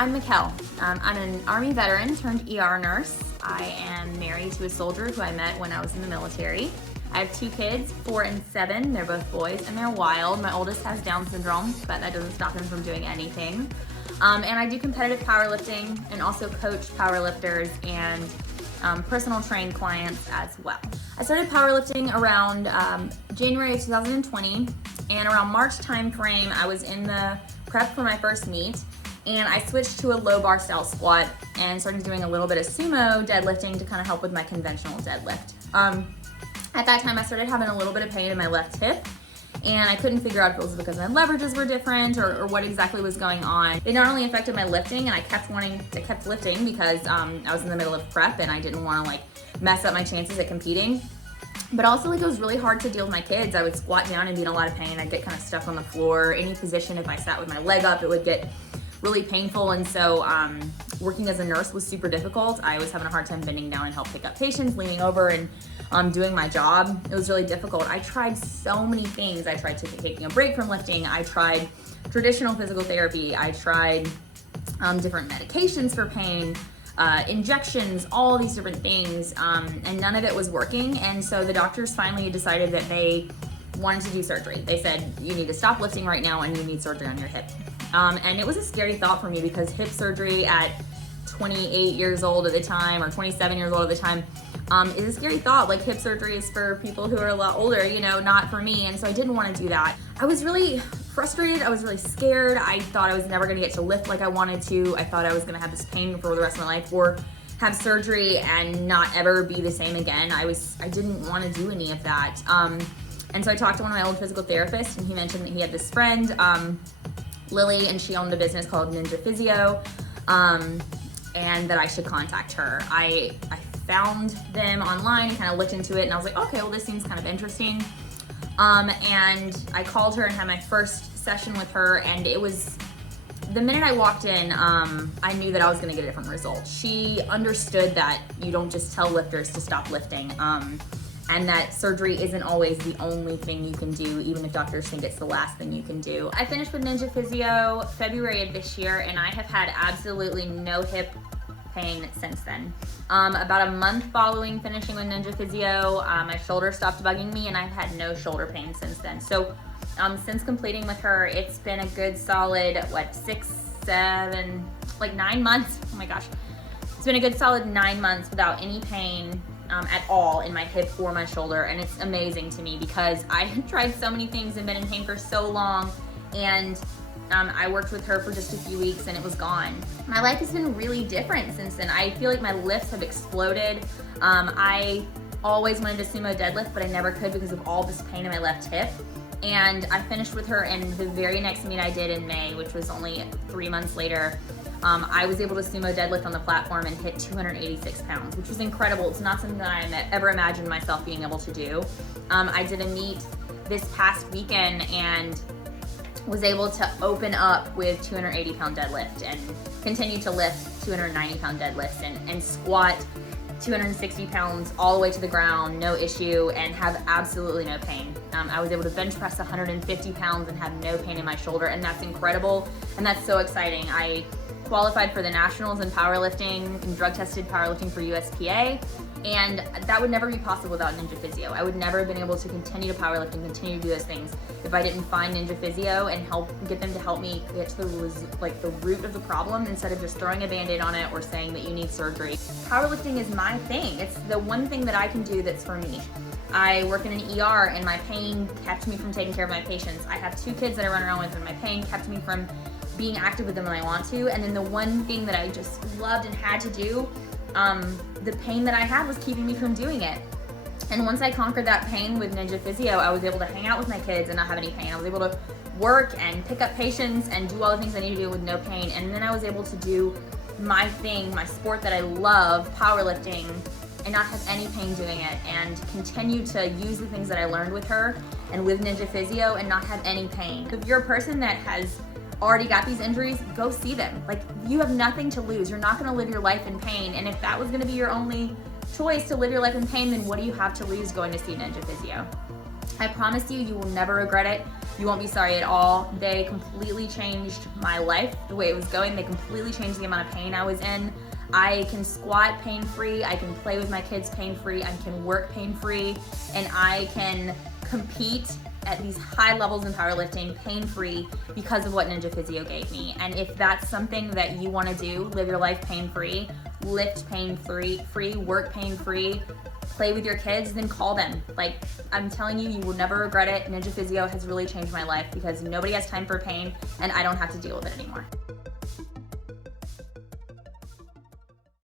I'm Mekel. I'm an Army veteran turned ER nurse. I am married to a soldier who I met when I was in the military. I have 2 kids, 4 and 7. They're both boys and they're wild. My oldest has Down syndrome, but that doesn't stop him from doing anything. And I do competitive powerlifting and also coach powerlifters and personal train clients as well. I started powerlifting around January of 2020, and around March time frame, I was in the prep for my first meet, and I switched to a low bar style squat and started doing a little bit of sumo deadlifting to kind of help with my conventional deadlift. At that time, I started having a little bit of pain in my left hip, and I couldn't figure out if it was because my leverages were different or what exactly was going on. It not only affected my lifting, and I kept lifting because I was in the middle of prep and I didn't want to mess up my chances at competing. But also it was really hard to deal with my kids. I would squat down and be in a lot of pain. I'd get kind of stuck on the floor. Any position, if I sat with my leg up, it would get really painful. And so working as a nurse was super difficult. I was having a hard time bending down and help pick up patients, leaning over and doing my job. It was really difficult. I tried so many things. I tried taking a break from lifting. I tried traditional physical therapy. I tried different medications for pain, injections, all these different things, and none of it was working. And so the doctors finally decided that they wanted to do surgery. They said, you need to stop lifting right now and you need surgery on your hip. And it was a scary thought for me because hip surgery at 28 years old at the time, or 27 years old at the time, is a scary thought. Hip surgery is for people who are a lot older, not for me. And so I didn't want to do that. I was really frustrated. I was really scared. I thought I was never going to get to lift like I wanted to. I thought I was going to have this pain for the rest of my life, or have surgery and not ever be the same again. I didn't want to do any of that. And so I talked to one of my old physical therapists, and he mentioned that he had this friend, Lily, and she owned a business called Physio, and that I should contact her. I found them online and kind of looked into it, and I was like, okay, well, this seems kind of interesting. And I called her and had my first session with her, and it was, the minute I walked in, I knew that I was gonna get a different result. She understood that you don't just tell lifters to stop lifting, and that surgery isn't always the only thing you can do, even if doctors think it's the last thing you can do. I finished with Physio February of this year, and I have had absolutely no hip pain since then. About a month following finishing with Physio, my shoulder stopped bugging me, and I've had no shoulder pain since then. So since completing with her, it's been a good solid, 9 months? Oh my gosh. It's been a good solid 9 months without any pain at all in my hip or my shoulder, and it's amazing to me because I had tried so many things and been in pain for so long, and I worked with her for just a few weeks and it was gone. My life has been really different since then. I feel like my lifts have exploded. I always wanted to sumo deadlift, but I never could because of all this pain in my left hip. And I finished with her, and the very next meet I did in May, which was only 3 months later, I was able to sumo deadlift on the platform and hit 286 pounds, which was incredible. It's not something that I ever imagined myself being able to do. I did a meet this past weekend and was able to open up with 280 pound deadlift and continue to lift 290 pound deadlifts and squat 260 pounds all the way to the ground, no issue, and have absolutely no pain. I was able to bench press 150 pounds and have no pain in my shoulder, and that's incredible, and that's so exciting. I qualified for the nationals in powerlifting and drug tested powerlifting for USPA, and that would never be possible without Physio. I would never have been able to continue to powerlift and continue to do those things if I didn't find Physio and get them to help me get to the root of the problem instead of just throwing a band-aid on it or saying that you need surgery. Powerlifting is my thing. It's the one thing that I can do that's for me. I work in an ER, and my pain kept me from taking care of my patients. I have 2 kids that I run around with, and my pain kept me from being active with them when I want to. And then the one thing that I just loved and had to do, the pain that I had was keeping me from doing it. And once I conquered that pain with Physio, I was able to hang out with my kids and not have any pain. I was able to work and pick up patients and do all the things I need to do with no pain. And then I was able to do my thing, my sport that I love, powerlifting, and not have any pain doing it, and continue to use the things that I learned with her and with Physio and not have any pain. If you're a person that has already got these injuries, go see them. You have nothing to lose. You're not gonna live your life in pain, and if that was gonna be your only choice to live your life in pain, then what do you have to lose going to see Physio? I promise you, you will never regret it. You won't be sorry at all. They completely changed my life, the way it was going. They completely changed the amount of pain I was in. I can squat pain-free, I can play with my kids pain-free, I can work pain-free, and I can compete at these high levels in powerlifting pain-free because of what Ninja Physio gave me. And if that's something that you want to do, live your life pain-free, lift pain-free, work pain-free, play with your kids, then call them. Like, I'm telling you, you will never regret it. Ninja Physio has really changed my life because nobody has time for pain and I don't have to deal with it anymore.